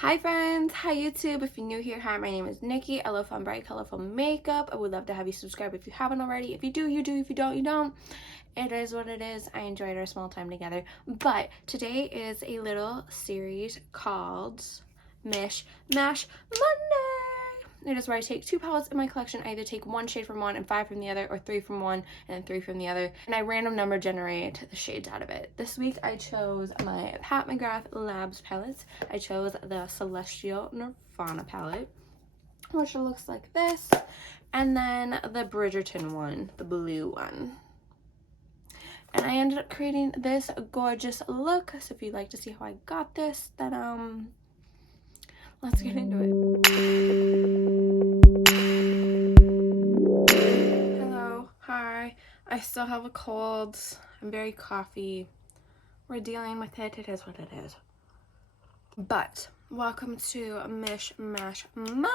Hi friends, hi YouTube. If you're new here, hi, my name is Nikki. I love fun, bright, colorful makeup. I would love to have you subscribe if you haven't already. If you do, you do. If you don't, you don't. It is what it is. I enjoyed our small time together. But today is a little series called Mish Mash Monday. It is where I take 2 palettes in my collection. I either take 1 shade from one and 5 from the other, or 3 from one and 3 from the other, and I random number generate the shades out of it. This week I chose my Pat McGrath Labs palettes. I chose the Celestial Nirvana palette, which looks like this, and then the Bridgerton one, the blue one. And I ended up creating this gorgeous look. So if you'd like to see how I got this, then let's get into it. Hello, hi. I still have a cold. I'm very coughy. We're dealing with it. It is what it is. But welcome to Mish Mash Monday.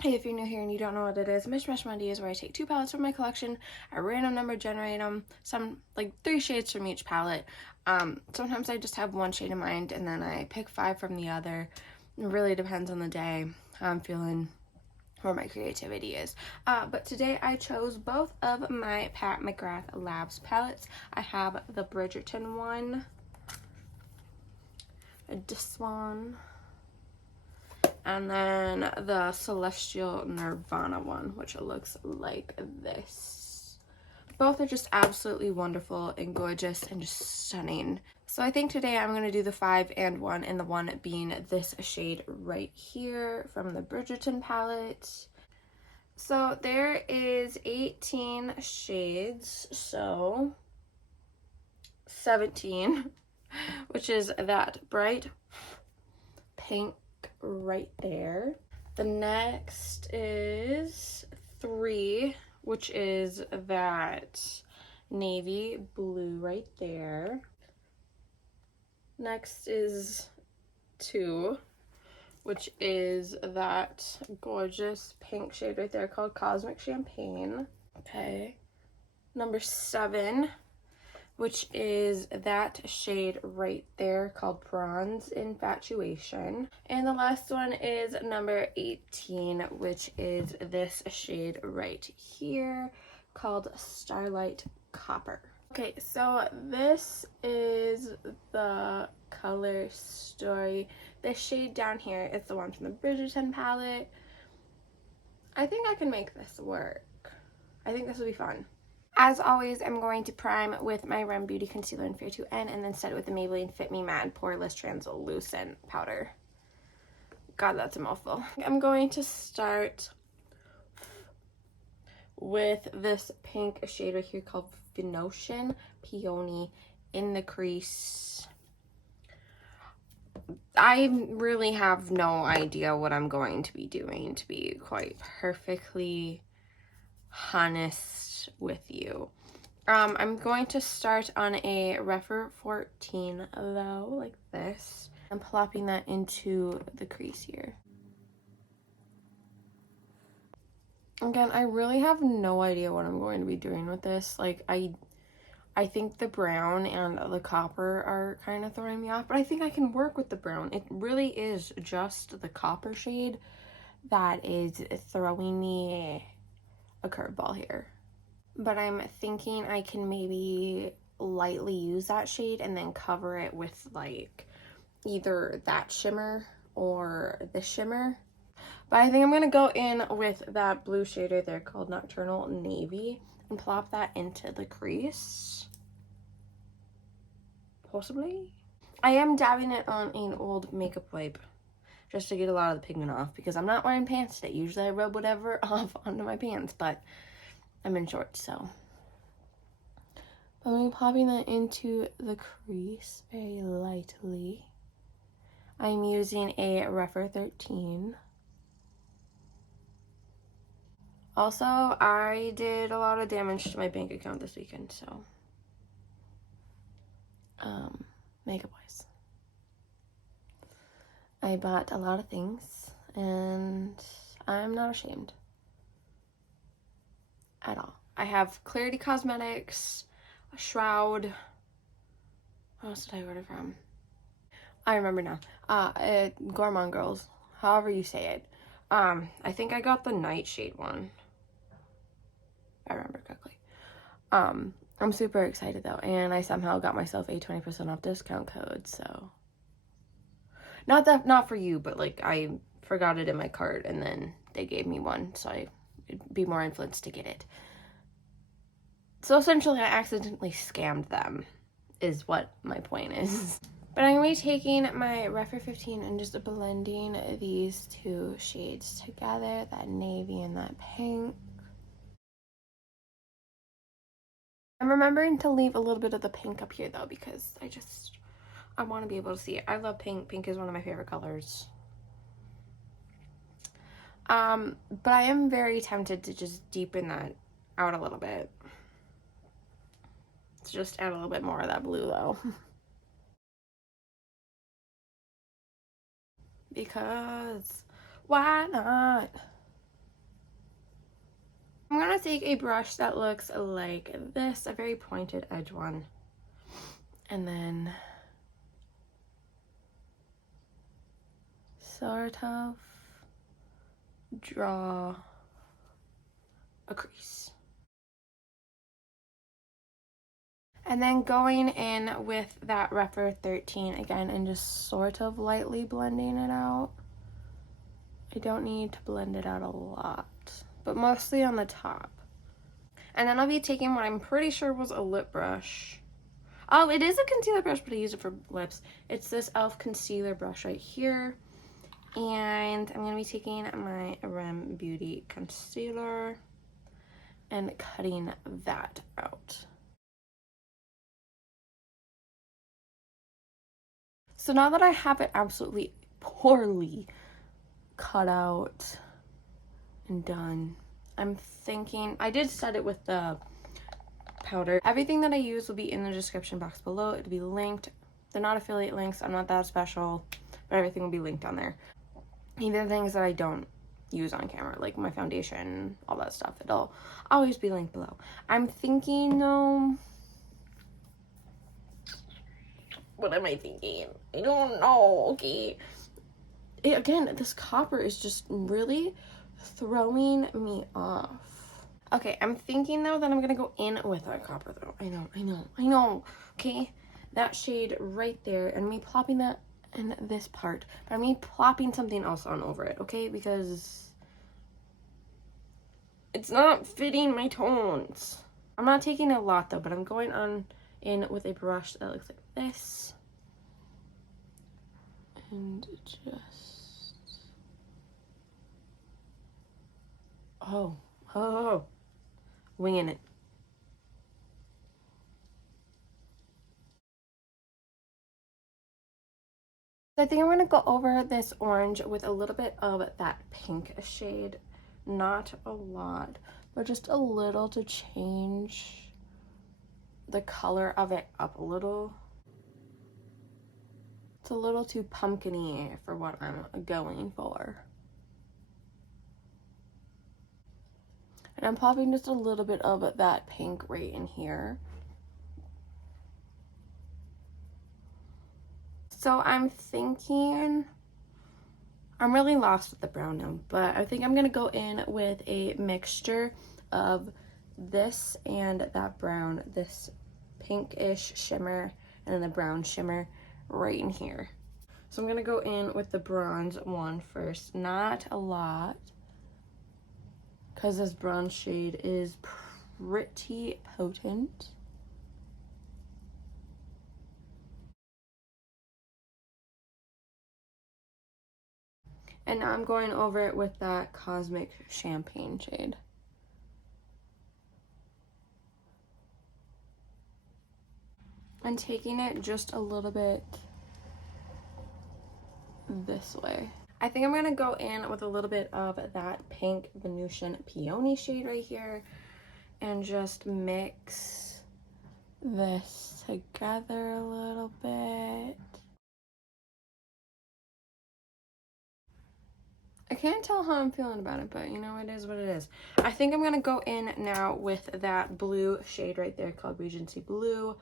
Hey, if you're new here and you don't know what it is, Mish Mash Monday is where I take 2 palettes from my collection, I random number generate them, some like 3 shades from each palette. Sometimes I just have 1 shade in mind, and then I pick 5 from the other. It really depends on the day, how I'm feeling, where my creativity is. But today I chose both of my Pat McGrath Labs palettes. I have the Bridgerton one, this one, and then the Celestial Nirvana one, which looks like this. Both are just absolutely wonderful and gorgeous and just stunning. So I think today I'm going to do the 5 and 1, and the 1 being this shade right here from the Bridgerton palette. So there is 18 shades, so 17, which is that bright pink right there. The next is 3, which is that navy blue right there. Next is 2, which is that gorgeous pink shade right there called Cosmic Champagne. Okay. Number 7, which is that shade right there called Bronze Infatuation. And the last one is number 18, which is this shade right here called Starlight Copper. Okay, so this is the color story. This shade down here is the one from the Bridgerton palette. I think I can make this work. I think this will be fun. As always, I'm going to prime with my Rem Beauty Concealer in Fair 2N, and then set it with the Maybelline Fit Me Matte Poreless Translucent Powder. God, that's a mouthful. I'm going to start with this pink shade right here called Venetian Peony in the crease. I really have no idea what I'm going to be doing, to be quite perfectly honest with you. I'm going to start on a Refer 14 though, like this. I'm plopping that into the crease here. Again, I really have no idea what I'm going to be doing with this. Like, I think the brown and the copper are kind of throwing me off, but I think I can work with the brown. It really is just the copper shade that is throwing me a curveball here. But I'm thinking I can maybe lightly use that shade and then cover it with like either that shimmer or this shimmer. But I think I'm going to go in with that blue shade right there called Nocturnal Navy and plop that into the crease. Possibly. I am dabbing it on an old makeup wipe just to get a lot of the pigment off, because I'm not wearing pants today. Usually I rub whatever off onto my pants, but I'm in shorts, so. I'm going to be popping that into the crease very lightly. I'm using a Refer 13. Also, I did a lot of damage to my bank account this weekend, so makeup wise. I bought a lot of things, and I'm not ashamed at all. I have Clarity Cosmetics, a Shroud. What else did I order from? I remember now. Gourmand Girls, however you say it. I think I got the Nightshade one. I remember correctly. I'm super excited though, and I somehow got myself a 20% off discount code, so. Not for you, but like I forgot it in my cart and then they gave me one, so I'd be more influenced to get it. So essentially I accidentally scammed them, is what my point is. But I'm going to be taking my Refer 15 and just blending these two shades together, that navy and that pink. I'm remembering to leave a little bit of the pink up here though, because I want to be able to see it. I love pink. Pink is one of my favorite colors. But I am very tempted to just deepen that out a little bit. Let's just add a little bit more of that blue though. Because why not? I'm gonna take a brush that looks like this, a very pointed edge one, and then sort of draw a crease. And then going in with that Refer 13 again and just sort of lightly blending it out. I don't need to blend it out a lot, but mostly on the top. And then I'll be taking what I'm pretty sure was a lip brush. Oh, it is a concealer brush, but I use it for lips. It's this e.l.f. concealer brush right here. And I'm going to be taking my Rem Beauty concealer and cutting that out. So now that I have it absolutely poorly cut out and done, I'm thinking, I did set it with the powder. Everything that I use will be in the description box below. It'll be linked. They're not affiliate links. I'm not that special, but everything will be linked on there. Even things that I don't use on camera, like my foundation, all that stuff. It'll always be linked below. I'm thinking though, what am I thinking? I don't know, okay. Again, this copper is just really throwing me off. Okay, I'm thinking though that I'm gonna go in with our copper though. I know. Okay, that shade right there, and me plopping that in this part, but I'm me plopping something else on over it, okay? Because it's not fitting my tones. I'm not taking a lot though, but I'm going on in with a brush that looks like this. And just, oh, winging it. I think I'm going to go over this orange with a little bit of that pink shade. Not a lot, but just a little to change the color of it up a little. It's a little too pumpkin-y for what I'm going for. And I'm popping just a little bit of that pink right in here. So I'm thinking, I'm really lost with the brown now, but I think I'm gonna go in with a mixture of this and that brown, this pinkish shimmer and then the brown shimmer right in here. So I'm gonna go in with the bronze one first, not a lot, because this bronze shade is pretty potent. And now I'm going over it with that Cosmic Champagne shade. And taking it just a little bit this way. I think I'm gonna go in with a little bit of that pink Venusian Peony shade right here and just mix this together a little bit. I can't tell how I'm feeling about it, but you know, it is what it is. I think I'm gonna go in now with that blue shade right there called Regency Blue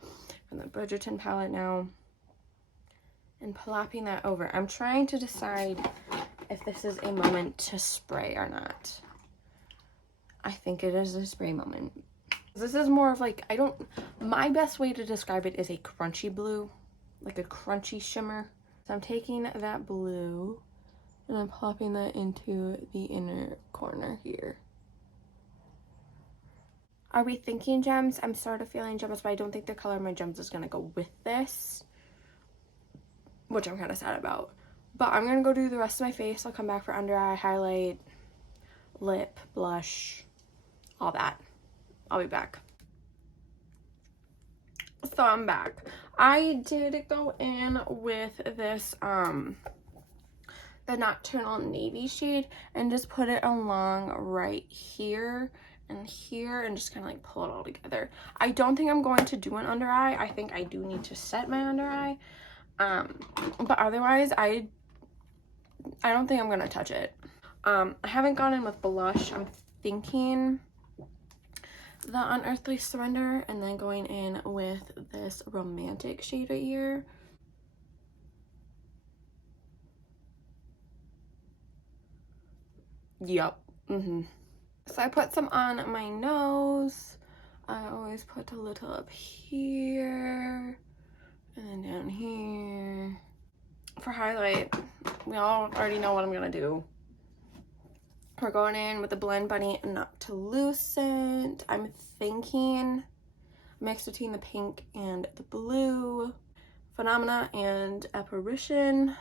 from the Bridgerton palette now. and plopping that over. I'm trying to decide if this is a moment to spray or not. I think it is a spray moment. This is more of like, my best way to describe it is a crunchy blue, like a crunchy shimmer. So I'm taking that blue and I'm plopping that into the inner corner here. Are we thinking gems? I'm sort of feeling gems, but I don't think the color of my gems is gonna go with this, which I'm kind of sad about. But I'm gonna go do the rest of my face. I'll come back for under eye, highlight, lip, blush, all that. I'll be back. So I'm back. I did go in with this the Nocturnal Navy shade and just put it along right here and here and just kind of like pull it all together. I don't think I'm going to do an under eye. I think I do need to set my under eye. But otherwise I don't think I'm gonna touch it. I haven't gone in with blush. I'm thinking the Unearthly Surrender and then going in with this romantic shade right here. Yep. So I put some on my nose. I always put a little up here and then down here. For highlight, we all already know what I'm gonna do. We're going in with the Blend Bunny Noctilucent. I'm thinking mix between the pink and the blue. Phenomena and Apparition.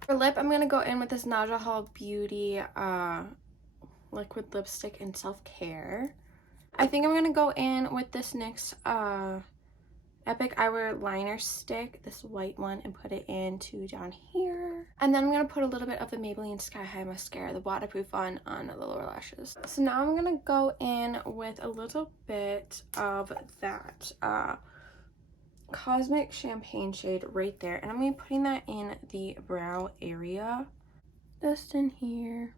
For lip, I'm gonna go in with this Naja Hall Beauty liquid lipstick in Self-Care. I think I'm gonna go in with this NYX Epic Eyewear liner stick, this white one, and put it into down here. And then I'm gonna put a little bit of the Maybelline Sky High mascara, the waterproof one, on the lower lashes. So now I'm gonna go in with a little bit of that Cosmic Champagne shade right there, and I'm gonna be putting that in the brow area, just in here.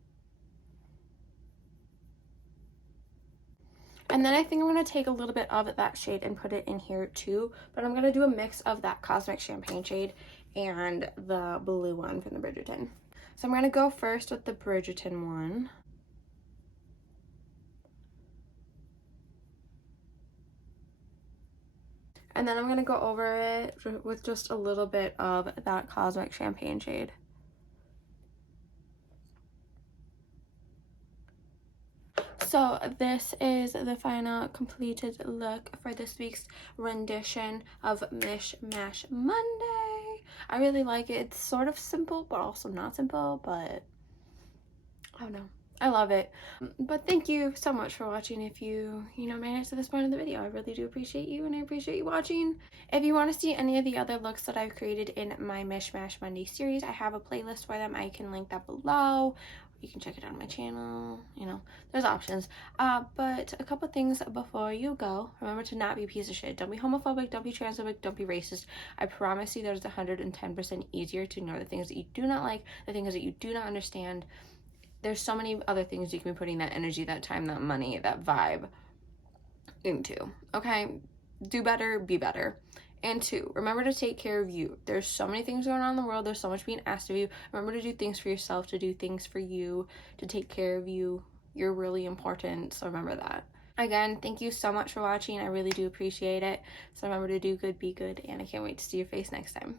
And then I think I'm going to take a little bit of that shade and put it in here too, but I'm going to do a mix of that Cosmic Champagne shade and the blue one from the Bridgerton. So I'm going to go first with the Bridgerton one. And then I'm going to go over it with just a little bit of that Cosmic Champagne shade. So this is the final completed look for this week's rendition of Mish Mash Monday. I really like it. It's sort of simple, but also not simple, but I don't know. I love it. But thank you so much for watching. If you made it to this point of the video, I really do appreciate you, and I appreciate you watching. If you want to see any of the other looks that I've created in my Mish Mash Monday series, I have a playlist for them. I can link that below. You can check it out on my channel. There's options. But a couple things before you go. Remember to not be a piece of shit. Don't be homophobic, don't be transphobic, don't be racist. I promise you there's 110% easier to ignore the things that you do not like, the things that you do not understand. There's so many other things you can be putting that energy, that time, that money, that vibe into. Okay? Do better, be better. And 2, remember to take care of you. There's so many things going on in the world. There's so much being asked of you. Remember to do things for yourself, to do things for you, to take care of you. You're really important, so remember that. Again, thank you so much for watching. I really do appreciate it. So remember to do good, be good, and I can't wait to see your face next time.